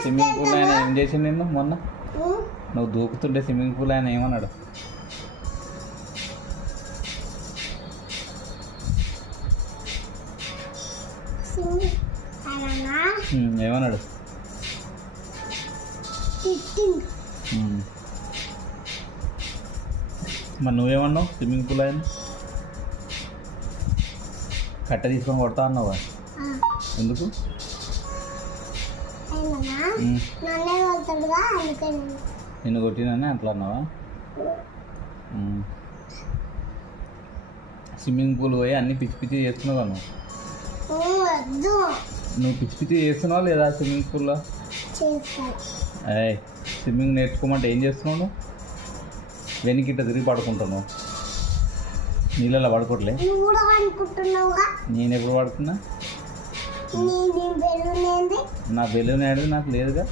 Swimming pool ఆయన ఏం చేసిండు నిన్ను మొన్న? నువ్వు దూకుతుంటే స్విమ్మింగ్ పూల్ ఆయన ఏమన్నాడు? ఏమన్నాడు? మరి నువ్వేమన్నావు? స్విమ్మింగ్ పూల్ ఆయన కట్ట తీసుకొని కొడతా అన్నావా? ఎందుకు? నిన్ను కొట్టినని అట్లా అన్నావా? స్విమ్మింగ్ పూల్ పోయి అన్ని పిచ్చి పిచ్చి చేస్తున్నావా నువ్వు పిచ్చి పిచ్చి చేస్తున్నావా లేదా స్విమ్మింగ్ పూల్లో? స్విమ్మింగ్ నేర్చుకోమంటే ఏం చేస్తున్నావు? వెనకిట్ట తిరిగి పడుకుంటున్నావు, నీళ్ళలో పడుకోవట్లే. నేను ఎప్పుడు పడుకున్నా? నా బెలూన్ ఏడది నాకు లేదుగా.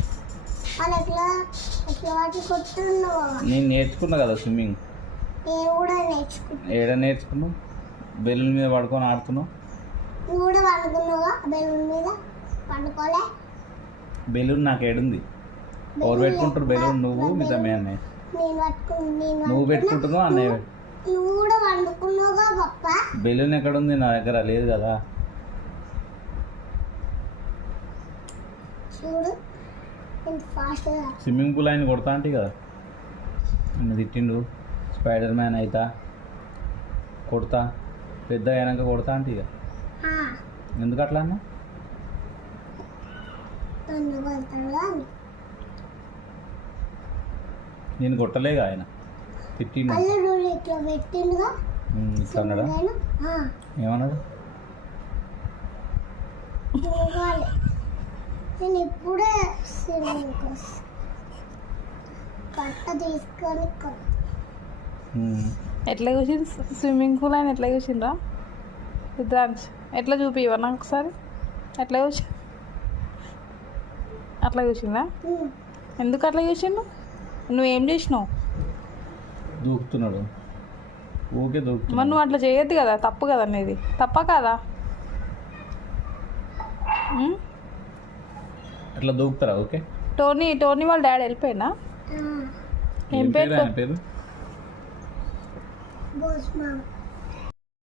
నేను నేర్చుకున్నా కదా స్విమ్మింగ్. ఏడ నేర్చుకున్నావు? బెలూన్ మీద పడుకొని ఆడుతున్నావు. బెలూన్ నాకు ఏడుంది? ఎవరు పెట్టుకుంటారు బెలూన్? నువ్వు మీ తమ్మే అన్నయ్య. నువ్వు పెట్టుకుంటున్నావు అన్నయ్య. బెలూన్ ఎక్కడుంది? నా దగ్గర లేదు కదా. స్విమ్మింగ్ పూల్ ఆయన కొడతా అంటే కదా నన్ను తిట్టిండు. స్పైడర్ మ్యాన్ అవుతా, కొడతా, పెద్ద అయినాక కొడతా అంటే ఇక. ఎందుకు అట్లా అన్నా? నేను కొట్టలేగా, ఆయన తిట్టిండు. ఇట్లా అన్నాడా? ఏమన్నాడు? నేను ఇప్పుడే కట్ట తీసుకొని ఎట్లా చూసింది స్విమ్మింగ్ పూల్ ఆయన? ఎట్లా చూసిండ్రా రుద్రాంశ్? ఎట్లా చూపివా నాకు ఒకసారి? ఎట్లా చూసి అట్లా చూసిందా? ఎందుకు అట్లా చూసిండు? నువ్వేం చేసినావు? దూకుతున్నాడు, ఊకే దూకుతున్నాడు. మరి నువ్వు అట్లా చేయొద్దు కదా, తప్పు కదా అనేది. తప్ప కాదా? అట్లా దూకుతారా? ఓకే. టోనీ వాళ్ళ డాడీ వెళ్ళిపోయినా? ఏం పేరు? పేరు బోస్ మామ.